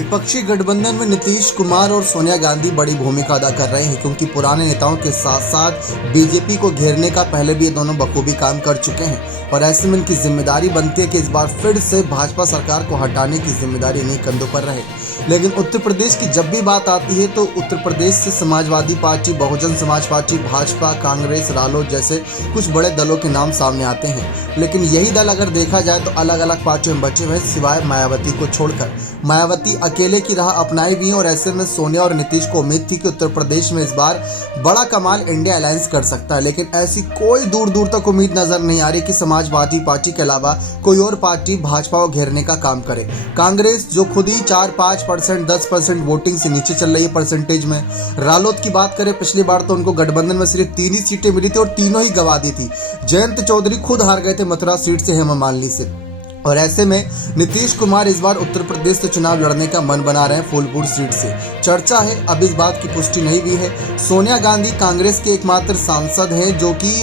विपक्षी गठबंधन में नीतीश कुमार और सोनिया गांधी बड़ी भूमिका अदा कर रहे हैं, क्योंकि पुराने नेताओं के साथ साथ बीजेपी को घेरने का पहले भी ये दोनों बखूबी काम कर चुके हैं और ऐसे में इनकी जिम्मेदारी बनती है कि इस बार फिर से भाजपा सरकार को हटाने की जिम्मेदारी इन्हीं कंधों पर रहे। लेकिन उत्तर प्रदेश की जब भी बात आती है तो उत्तर प्रदेश से समाजवादी पार्टी, बहुजन समाज पार्टी, भाजपा, कांग्रेस, रालोद जैसे कुछ बड़े दलों के नाम सामने आते हैं। लेकिन यही दल अगर देखा जाए तो अलग अलग पार्टियों में बचे हुए सिवाय मायावती को छोड़कर। मायावती अकेले की राह अपनाई भी और ऐसे में सोनिया और नीतीश को उम्मीद थी कि उत्तर प्रदेश में इस बार बड़ा कमाल इंडिया अलायंस कर सकता है, लेकिन ऐसी कोई दूर दूर तक उम्मीद नजर नहीं आ रही कि समाजवादी पार्टी के अलावा कोई और पार्टी भाजपा को घेरने का काम करे। कांग्रेस जो खुद ही 4-5%, 10% वोटिंग से नीचे चल रही है परसेंटेज में। रालोद की बात करें, पिछली बार तो उनको गठबंधन में सिर्फ 3 ही सीटें मिली थी और तीनों ही गंवा दी थी। जयंत चौधरी खुद हार गए थे मथुरा सीट से हेमा मालिनी से। और ऐसे में नीतीश कुमार इस बार उत्तर प्रदेश से चुनाव लड़ने का मन बना रहे हैं फूलपुर सीट से। चर्चा है, अब इस बात की पुष्टि नहीं हुई है। सोनिया गांधी कांग्रेस के एकमात्र सांसद हैं जो कि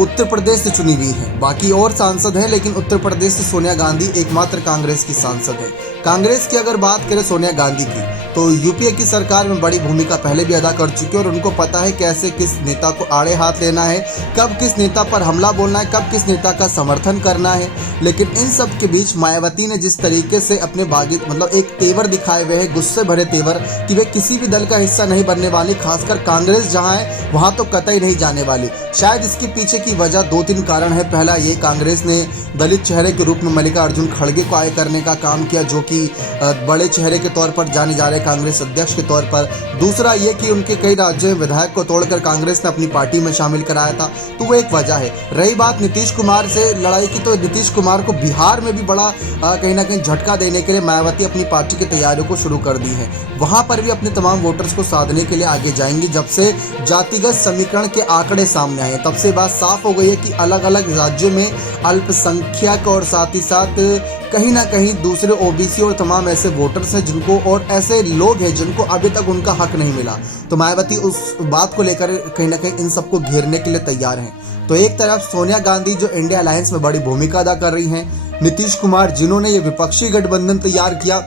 उत्तर प्रदेश से चुनी हुई है। बाकी और सांसद हैं, लेकिन उत्तर प्रदेश से सोनिया गांधी एकमात्र कांग्रेस की सांसद है। कांग्रेस की अगर बात करें सोनिया गांधी की, तो यूपीए की सरकार में बड़ी भूमिका पहले भी अदा कर चुकी है और उनको पता है कैसे किस नेता को आड़े हाथ लेना है, कब किस नेता पर हमला बोलना है, कब किस नेता का समर्थन करना है। लेकिन इन सब के बीच मायावती ने जिस तरीके से अपने बागी एक तेवर दिखाए हुए हैं, गुस्से भरे तेवर, कि वे किसी भी दल का हिस्सा नहीं बनने वाली, खासकर कांग्रेस जहां है वहां तो कतई नहीं जाने वाली। शायद इसके पीछे की वजह 2-3 कारण है। पहला ये, कांग्रेस ने दलित चेहरे के रूप में मल्लिकार्जुन खड़गे को आय करने का काम किया, जो कि बड़े चेहरे के तौर पर जाने जा रहे कांग्रेस अध्यक्ष के तौर पर। दूसरा ये कि उनके कई राज्यों में विधायक को तोड़कर कांग्रेस ने अपनी पार्टी में शामिल कराया था, तो वो एक वजह है। रही बात नीतीश कुमार से लड़ाई की, तो नीतीश कुमार को बिहार में भी बड़ा कहीं ना कहीं झटका देने के लिए मायावती अपनी पार्टी की तैयारियों को शुरू कर दी है। वहां पर भी अपने तमाम वोटर्स को साधने के लिए आगे जाएंगी। जब से जातिगत समीकरण के आंकड़े सामने आए तब से बात साफ हो गई है कि अलग अलग राज्यों में अल्पसंख्यक और साथ ही साथ कहीं ना कहीं दूसरे ओबीसी और तमाम ऐसे वोटर्स हैं जिनको, और ऐसे लोग हैं जिनको अभी तक उनका हक नहीं मिला। तो मायावती उस बात को लेकर कहीं ना कहीं इन सबको घेरने के लिए तैयार हैं। तो एक तरफ सोनिया गांधी जो इंडिया अलायंस में बड़ी भूमिका अदा कर रही हैं, नीतीश कुमार जिन्होंने ये विपक्षी गठबंधन तैयार किया,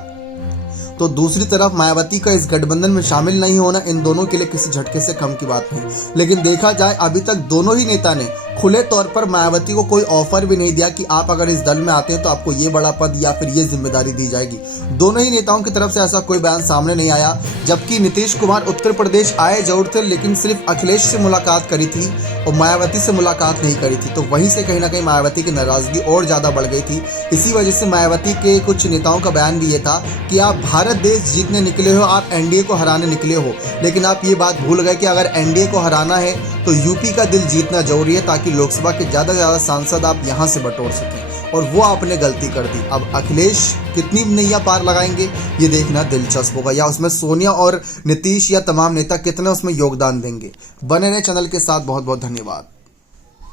तो दूसरी तरफ मायावती का इस गठबंधन में शामिल नहीं होना इन दोनों के लिए किसी झटके से कम की बात नहीं। लेकिन देखा जाए अभी तक दोनों ही नेता ने खुले तौर पर मायावती को कोई ऑफर भी नहीं दिया कि आप अगर इस दल में आते हैं तो आपको ये बड़ा पद या फिर ये जिम्मेदारी दी जाएगी। दोनों ही नेताओं की तरफ से ऐसा कोई बयान सामने नहीं आया। जबकि नीतीश कुमार उत्तर प्रदेश आए जरूर थे, लेकिन सिर्फ अखिलेश से मुलाकात करी थी और मायावती से मुलाकात नहीं करी थी। तो वहीं से कहीं ना कहीं मायावती की नाराजगी और ज्यादा बढ़ गई थी। इसी वजह से मायावती के कुछ नेताओं का बयान भी ये था कि आप भारत देश जीतने निकले हो, आप एनडीए को हराने निकले हो, लेकिन आप ये बात भूल गए कि अगर एनडीए को हराना है तो यूपी का दिल जीतना जरूरी है, ताकि लोकसभा के ज्यादा से ज्यादा सांसद आप यहां से बटोर सकें। और वो आपने गलती कर दी। अब अखिलेश कितनी नैया पार लगाएंगे ये देखना दिलचस्प होगा, या उसमें सोनिया और नीतीश या तमाम नेता कितना उसमें योगदान देंगे। बने रहे चैनल के साथ। बहुत बहुत धन्यवाद।